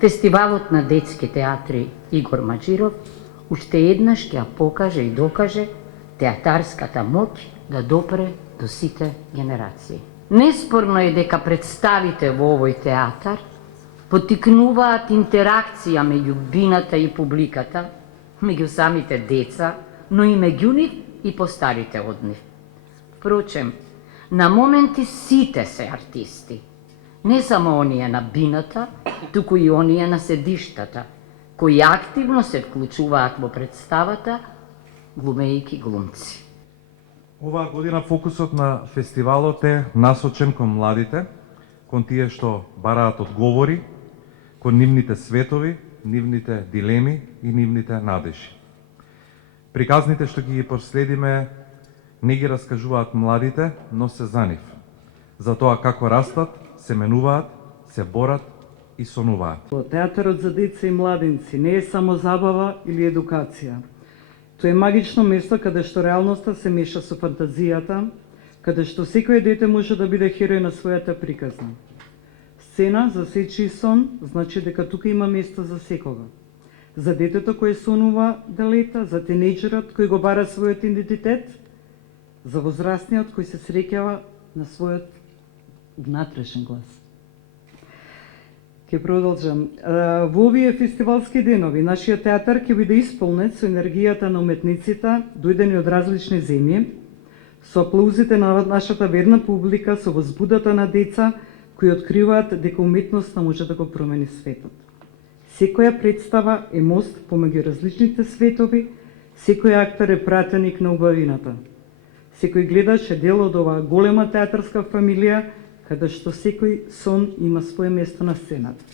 Фестивалот на детски театри Игор Маџиров уште еднаш ќе ја покаже и докаже театарската моќ да допре до сите генерации. Неспорно е дека представите во овој театар поттикнуваат интеракција меѓу бината и публиката, меѓу самите деца, но и меѓу нив и постарите од нив. Впрочем, на моменти сите се артисти, не само оние на бината, туку и оние на седиштата, кои активно се вклучуваат во представата, глумејќи глумци. Оваа година фокусот на фестивалот е насочен кон младите, кон тие што бараат одговори, кон нивните светови, нивните дилеми и нивните надежи. Приказните што ги проследиме не ги раскажуваат младите, но се за нив, за тоа како растат, се менуваат, се борат и сонуваат. Театарот за деца и младенци не е само забава или едукација. Тоа е магично место каде што реалноста се меша со фантазијата, каде што секој дете може да биде херој на својата приказна. Сцена за сечи сон значи дека тука има место за секого. За детето кој сонува да лета, за тинејџерот кој го бара својот идентитет, за возрастниот кој се среќава на својот внатрешен глас. Ќе продолжам. Во овие фестивалски денови, нашиот театар ќе биде исполнет со енергијата на уметниците, дојдени од различни земји, со аплаузите на нашата верна публика, со возбудата на деца кои откриваат дека уметноста може да го промени светот. Секоја представа е мост помеѓу различните светови, секој актер е пратеник на убавината. Секој гледач е дел од оваа голема театарска фамилија, каде што секој сон има своје место на сцената.